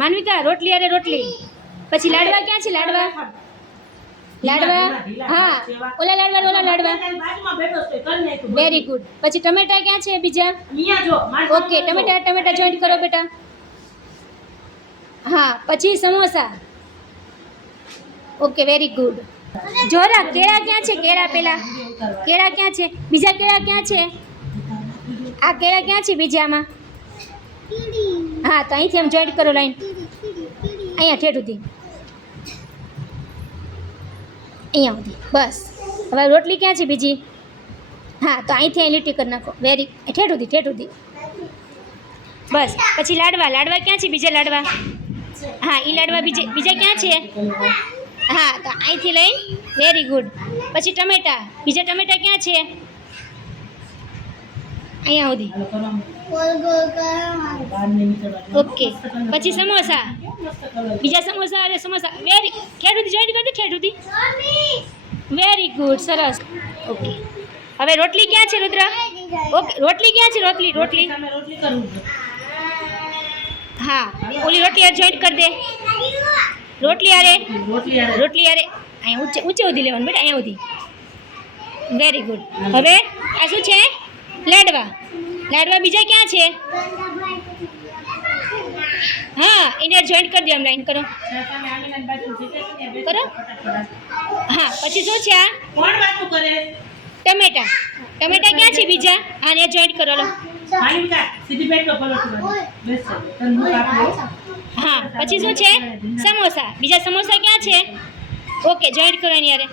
માનવિકા રોટલી અરે રોટલી. પછી લાડવા ક્યાં છે? લાડવા હા, ઓલા લાડવા. Very good. પછી ટમેટા ક્યાં છે બીજા? ઓકે, ટમેટા જોઈન્ટ કરો બેટા. હા, પછી સમોસા. Okay, very good. જોરા કેળા ક્યાં છે? કેળા પેલા કેળા ક્યાં છે? બીજા કેળા ક્યાં છે? આ કેળા ક્યાં છે બીજામાં? હા, તો અહીંથી આમ જોઈન્ટ કરો લાઈન. અહીંયા ઠેઠ સુધી, અહીંયા સુધી. બસ. હવે રોટલી ક્યાં છે બીજી? હા, તો અહીંથી અહીં લીટી કરી નાખો. વેરી ઠેઠ સુધી. બસ. પછી લાડવા ક્યાં છે? બીજા લાડવા. હા, એ લાડવા બીજા ક્યાં છે? હા, તો અહીંથી લઈ. Very good. પછી ટમેટા. બીજા ટમેટા ક્યાં છે? અહીંયા સુધી. ઓકે. પછી સમોસા. બીજા સમોસા. અરે સમોસા. વેરી ખેડૂતી જોઈન્ટ કરી દે. ખેડૂતી. Very good. સરસ. ઓકે. હવે રોટલી ક્યાં છે રુદ્ર? ઓકે, રોટલી ક્યાં છે? રોટલી. હા, ઓલી રોટલી જોઈન્ટ કરી દે. રોટલી આરે અહીંયા ઊંચે ઉધી લેવાનું બેટા. અહીંયા ઉધી. Very good. હવે આ શું છે? લાડવા બીજા ક્યાં છે? હા, એને જોઈન્ટ કરી દો. આમ લાઈન કરો. હા, પછી શું છે? આ ટમેટા ક્યાં છે બીજા? આને જોઈન્ટ કરો લો. હા, પછી શું છે? સમોસા. બીજા સમોસા ક્યાં છે? ઓકે, જોઈન્ટ કરો એની યારે.